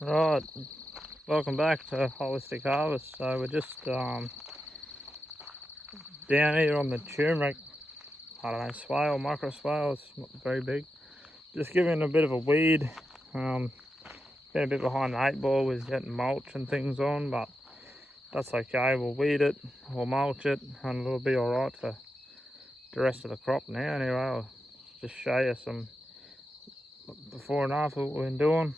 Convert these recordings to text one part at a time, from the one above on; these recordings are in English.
Right, welcome back to Holistic Harvest. So we're just down here on the turmeric, I don't know, swale, micro swale, it's not very big. Just giving a bit of a weed, been a bit behind the 8 ball with getting mulch and things on, but that's okay, we'll weed it, we'll mulch it, and it'll be alright for the rest of the crop now. Anyway, I'll just show you some before and after what we've been doing,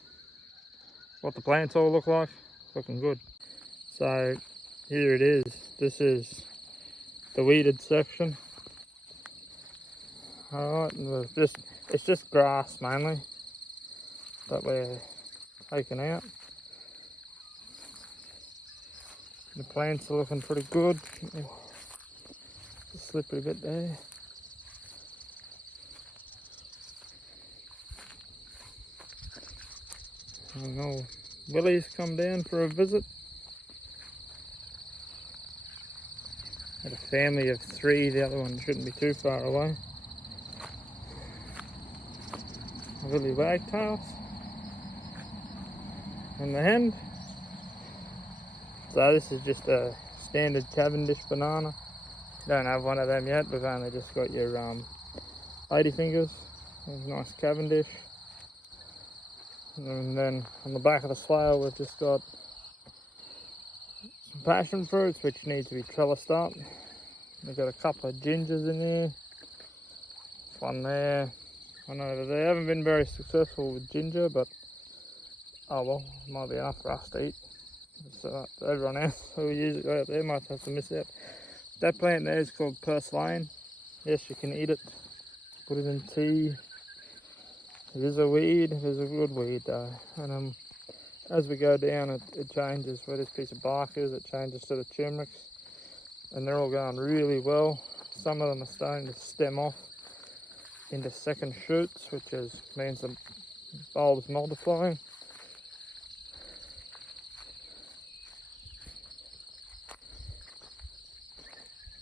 what the plants all look like. Looking good. So here it is. This is the weeded section. Alright, it's just grass mainly that we're taking out. The plants are looking pretty good. It's a slippery bit there. I know Willie's come down for a visit. Had a family of 3, the other one shouldn't be too far away. Willie wagtails and the hen. So this is just a standard Cavendish banana. Don't have one of them yet, we've only just got your ladyfingers. Nice Cavendish. And then on the back of the swale we've just got some passion fruits which need to be trellised up. We've got a couple of gingers in there. One there, one over there. Haven't been very successful with ginger, but oh well, might be enough for us to eat. So everyone else who uses it out there might have to miss out. That plant there is called purslane. Yes, you can eat it. Put it in tea. It is a weed, it is a good weed though. And as we go down it changes where this piece of bark is, it changes to the turmerics. And they're all going really well. Some of them are starting to stem off into second shoots, which means the bulb's multiplying.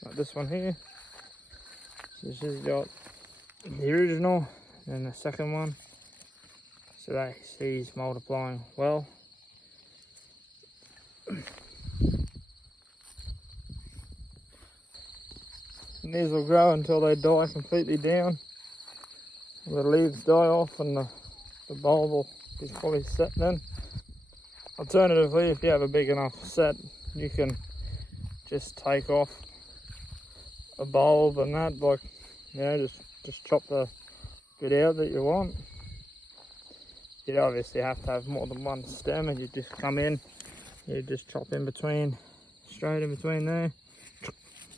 Like this one here. So this has got the original and the second one. So that sees multiplying well. And these will grow until they die completely down. The leaves die off and the bulb will be fully set then. Alternatively, if you have a big enough set, you can just take off a bulb and that, like, you know, just chop the bit out that you want. You'd obviously have to have more than one stem, and you just come in, you just chop in between, straight in between there,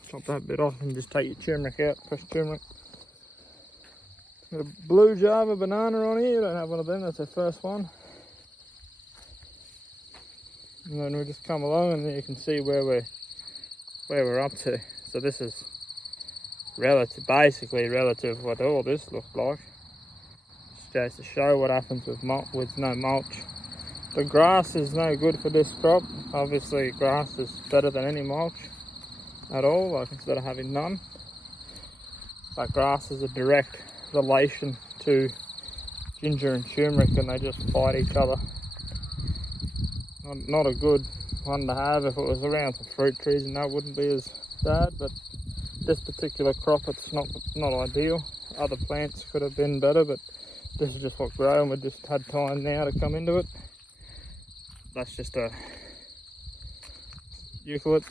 chop that bit off and just take your turmeric out, fresh turmeric. Got a blue Java banana on here, don't have one of them, that's our first one. And then we just come along and then you can see where we're up to. So this is basically relative what all this looked like. Just to show what happens with no mulch. The grass is no good for this crop. Obviously grass is better than any mulch at all, like instead of having none. But grass is a direct relation to ginger and turmeric, and they just fight each other. Not a good one to have. If it was around some fruit trees and that wouldn't be as bad, but this particular crop it's not ideal. Other plants could have been better, but this is just what grew and we just had time now to come into it. That's just a eucalypt.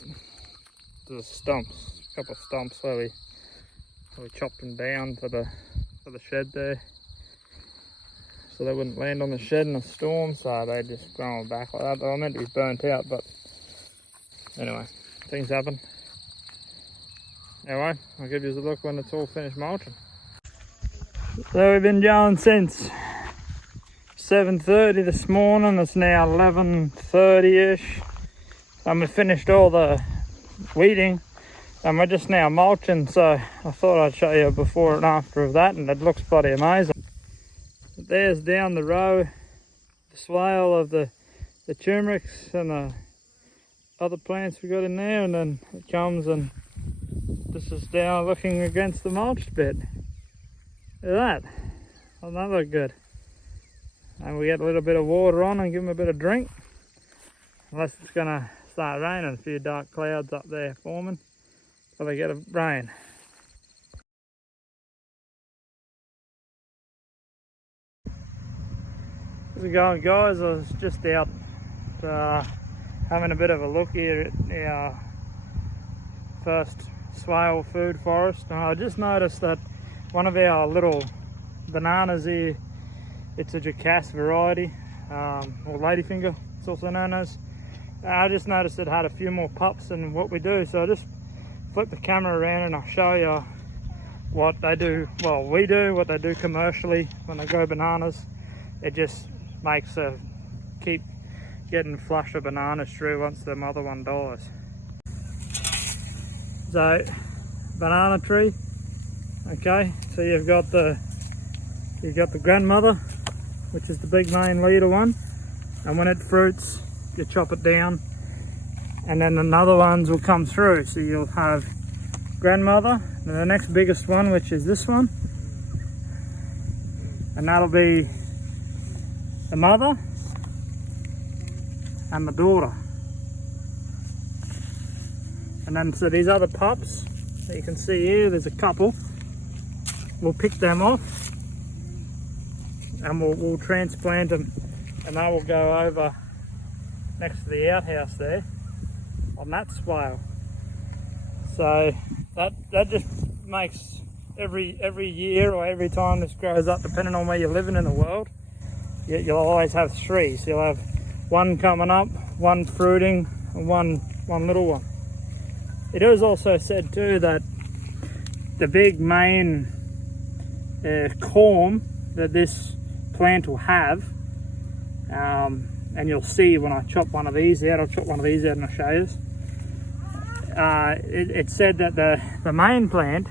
There's stumps, a couple of stumps where we chopped them down for the shed there, so they wouldn't land on the shed in a storm, so they just grown back like that. They were meant to be burnt out, but anyway, things happen. Anyway, I'll give you a look when it's all finished mulching. So we've been going since 7:30 this morning. It's now 11:30ish, and we finished all the weeding and we're just now mulching, so I thought I'd show you a before and after of that, and it looks bloody amazing. There's down the row the swale of the turmerics and the other plants we got in there, and then it comes and this is down looking against the mulched bed. Look at that. Doesn't that look good? and we get a little bit of water on and give them a bit of drink. Unless it's gonna start raining, a few dark clouds up there forming, so they get a rain. How's it going, guys? I was just out having a bit of a look here at our first swale food forest, and I just noticed that one of our little bananas here, it's a Jackass variety, or ladyfinger it's also known as. I just noticed it had a few more pups than what we do, so I just flip the camera around and I'll show you what they do, well, we do, what they do commercially when they grow bananas. It just makes a keep getting flush of bananas through once the mother one dies. So, banana tree, okay, so you've got the grandmother, which is the big main leader one, and when it fruits you chop it down and then another ones will come through, so you'll have grandmother and the next biggest one, which is this one, and that'll be the mother and the daughter. And then so these other pups that you can see here, there's a couple, we'll pick them off and we'll transplant them, and they will go over next to the outhouse there on that swale. So that just makes every year or every time this grows up, depending on where you're living in the world, you'll always have three. So you'll have one coming up, one fruiting, and one little one. It is also said too that the big main corm that this plant will have, and you'll see when I chop one of these out, I'll chop one of these out and I'll show you. It's said that the main plant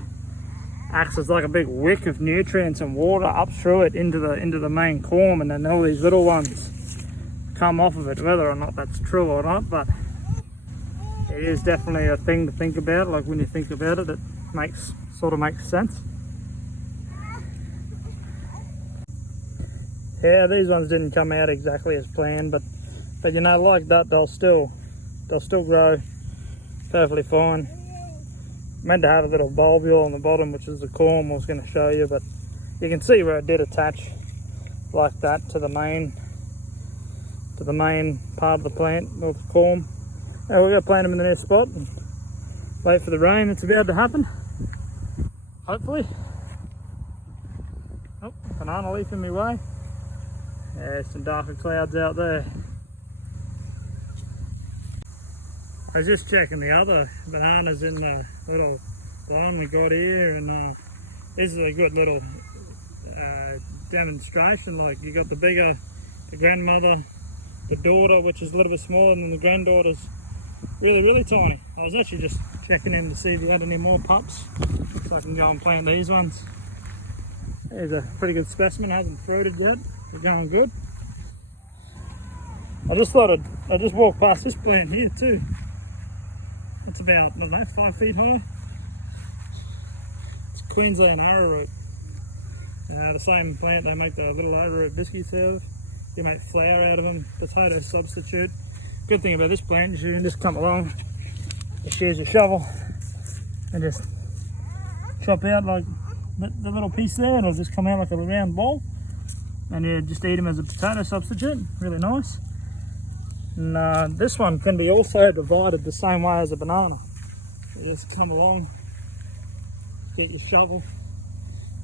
acts as like a big wick of nutrients and water up through it into the main corm, and then all these little ones come off of it, whether or not that's true or not, but it is definitely a thing to think about. Like when you think about it, it sort of makes sense. Yeah, these ones didn't come out exactly as planned, but you know, like that, they'll still grow perfectly fine. Meant to have a little bulbule on the bottom, which is the corm I was going to show you, but you can see where it did attach like that to the main part of the plant, or the corm. Now we're going to plant them in the next spot and wait for the rain that's about to happen, hopefully. Oh, banana leaf in my way. Yeah, some darker clouds out there. I was just checking the other bananas in the little line we got here, and this is a good little demonstration. Like, you got the grandmother, the daughter, which is a little bit smaller, and then the granddaughter's really tiny. I was actually just checking in to see if you had any more pups, so I can go and plant these ones. There's a pretty good specimen, hasn't fruited yet. We're going good. I just walked past this plant here too. It's about, I don't know, 5 feet high. It's Queensland arrowroot. The same plant they make the little arrowroot biscuits out of. You make flour out of them, potato substitute. Good thing about this plant is you can just come along, just use your shovel and just chop out like the little piece there, and it'll just come out like a round ball, and you just eat them as a potato substitute. Really nice. And this one can be also divided the same way as a banana. You just come along, get your shovel,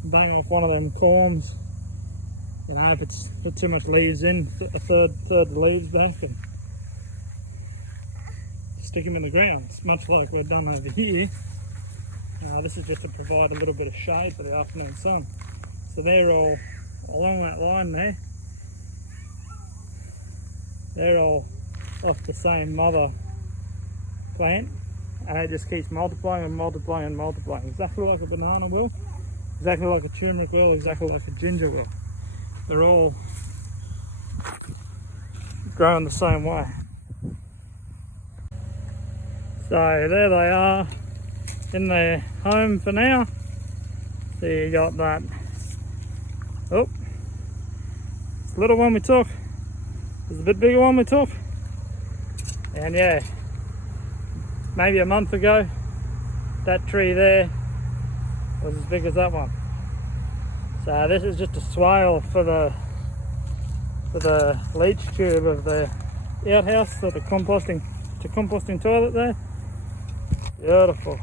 bang off one of them corms. You know, if it's got too much leaves in, a third the leaves back, and stick them in the ground. It's much like we've done over here. This is just to provide a little bit of shade for the afternoon sun. So they're all along that line there. They're all off the same mother plant, and it just keeps multiplying and multiplying and multiplying, exactly like a banana will, exactly like a turmeric will, exactly like a ginger will. They're all growing the same way. So there they are in their home for now. So you got that, oh, This little one we took. There's a bit bigger one we took. And yeah, maybe a month ago, that tree there was as big as that one. So this is just a swale for the leach tube of the outhouse, or the composting toilet there. Beautiful.